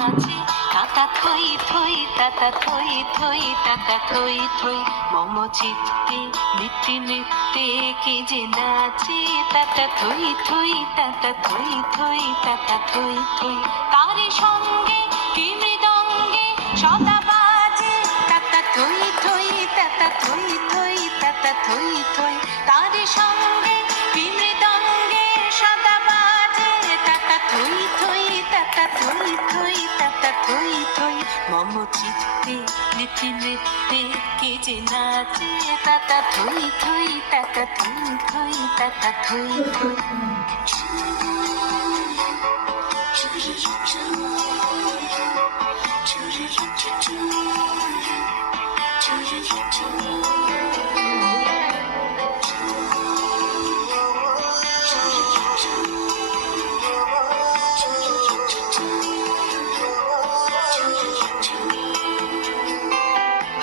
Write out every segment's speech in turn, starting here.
নাচে তাতা থই থই তাতা থই থই তাতা থই থই মম চিত্তে নৃত্যে নৃত্যে কে যে নাচে তাতা থই থই তাতা থই থই তাতা থই থই তারি সঙ্গে কি মৃদঙ্গে সদা বাজে তাতা থই থই তাতা থই থই তাতা থই থই তারি সঙ্গে কি মৃদঙ্গে সদা বাজে তাতা থই থই তাতা থই থই তাতা থই থই মম চিত্তে নৃত্যে নৃত্যে কে যে নাচে তাতা থই থই তাতা থই থই তাতা থই থই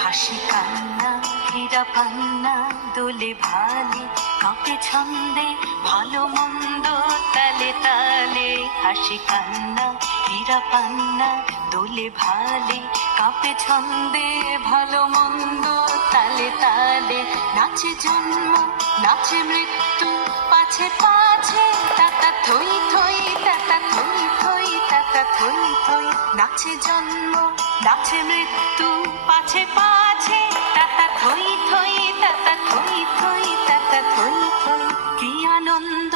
হাসি কান্না হীরা পান্না দোলে ভালে কাঁপে ছন্দে ভালো মন্দ তালে তালে হাসি কান্না হীরা পান্না দোলে ভালে কাঁপে ছন্দে ভালো মন্দ তালে তালে নাচে জন্ম নাচে মৃত্যু পাছে পাছে তাতা থই থই তাতা থই থই তাতা থই থই নাচে জন্ম নাচে মৃত্যু পাছে পাছে তাতা থই থই তাতা থই থই তাতা থই থই কি আনন্দ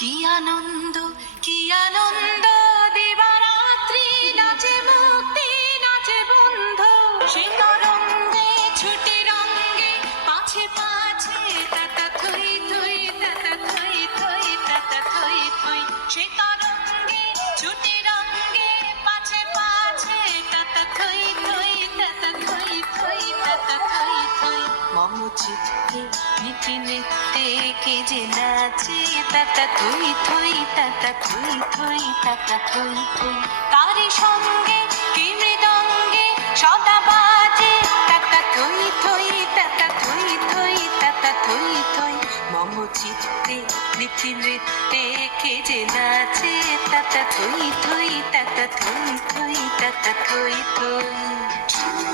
কি আনন্দ কি আনন্দ দিবারাত্রি নাচে মুক্তি নাচে বন্ধ সে তরঙ্গে ছুটি রঙ্গে পাছে পাছে তাতা থই থই তাতা থই থই তাতা থই থই সে তরঙ্গে ছুটি রঙ্গে পাছে পাছে তাতা থই থই তাতা থই থই তাতা থই থই মম চিত্তে নৃত্যে নৃত্যে কে যে নাচে তাতা থই থই তাতা থই থই তাতা থই থই তারি সঙ্গে কি মৃদঙ্গে সদা বাজে তাতা থই থই তাতা থই থই তাতা থই থই মম চিত্তে নৃত্যে নৃত্যে কে যে নাচে তাতা থই থই তাতা থই থই তাতা থই থই